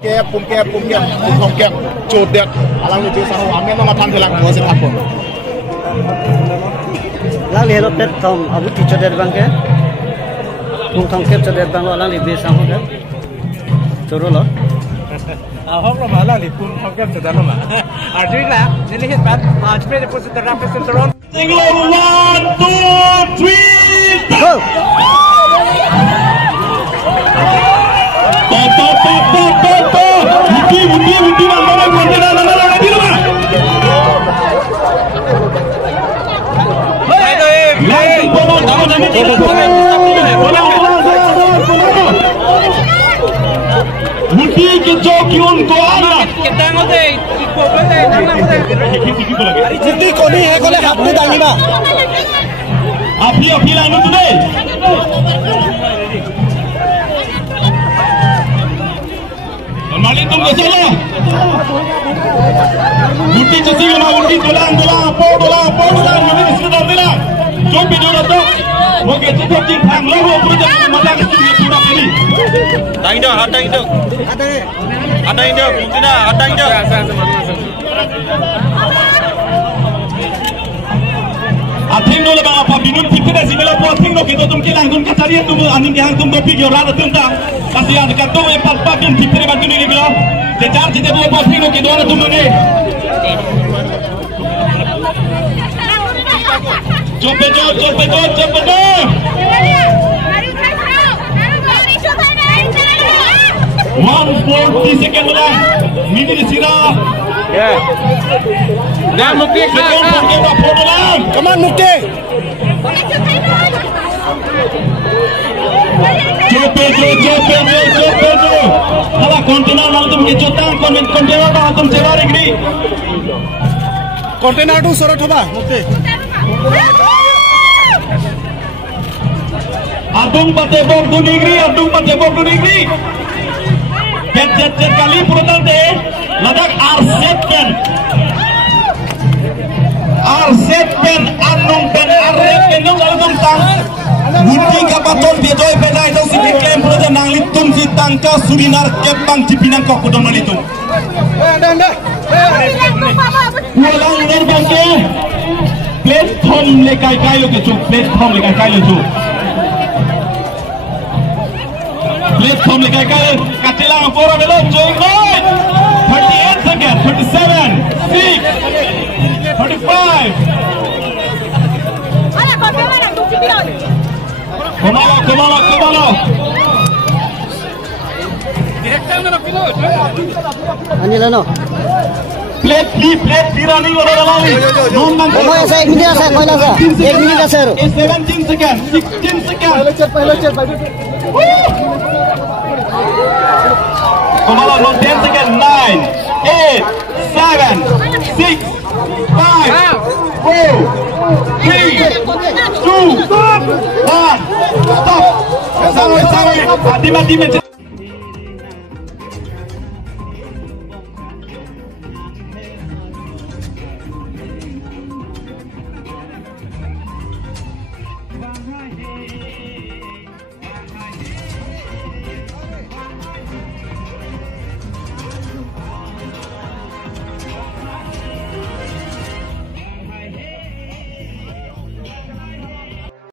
pum kep codet alang lucu sahu amen no matan telang mo se tapo lang le lo pet thom abu ti codet bang ke pum thom kep codet bang lo lang le be sahu ke choro lo hok lo ma lang le pum thom kep codet lo ma arjui la nili hit bat ajme deposit the representative single 1 2 3 go Muti mana konten na di rumah. Muti kicho kyun ko ana. Kita ngote iko bote nana bote. मुट्ठी कोनी है कोले हाथ में डालनी ना Api lain tu deh. Malik tum ke sana. Muti cisi ke mau muti dolang, po dolang. Ini sudah dolang. Jom video itu. Oke, cukup cing hang logo projek mata ke sini sudah ini. Ada induk. Tidak, ada induk. Ating dulu bang apa binun kita sih kalau posting lo kita tuh kilang kun kasari tuh aning yang tuh topi orang tuh tak kasih ada kartu yang pas bin kita bantu ni kalau secar kita tuh posting lo kita orang tuh mana cepet 140 second lah mini sirah Dah Mukti come on Mukti cepet hala kontainer malu tum kecotang kontainer dah tum sewa regri container टू सोरठ होबा मुक्ति adung pate bok tu negeri jet kali purutan deh ladak arset pen anung pen arset pen dong kalau tum tang Muti kapaton bedoi bedai dong si diklaim purutan nanglit tum si tangka surinar kepang cipinang kok kudong malitum pulang ner bangke platform lekai kai lo ke cuk platform lekai kai lo cuk platform lekai kai katilang pora belum cuk 38 second 37 6 35 Komalo Anilano plate running order lagi Omo ऐसा 1 मिनट ऐसा कोई लगा 1 मिनट ऐसा 17 second 16 second पहले चल Komalo no 10 second 9 8 7 6 5 4 3 2 1 stop sampai mati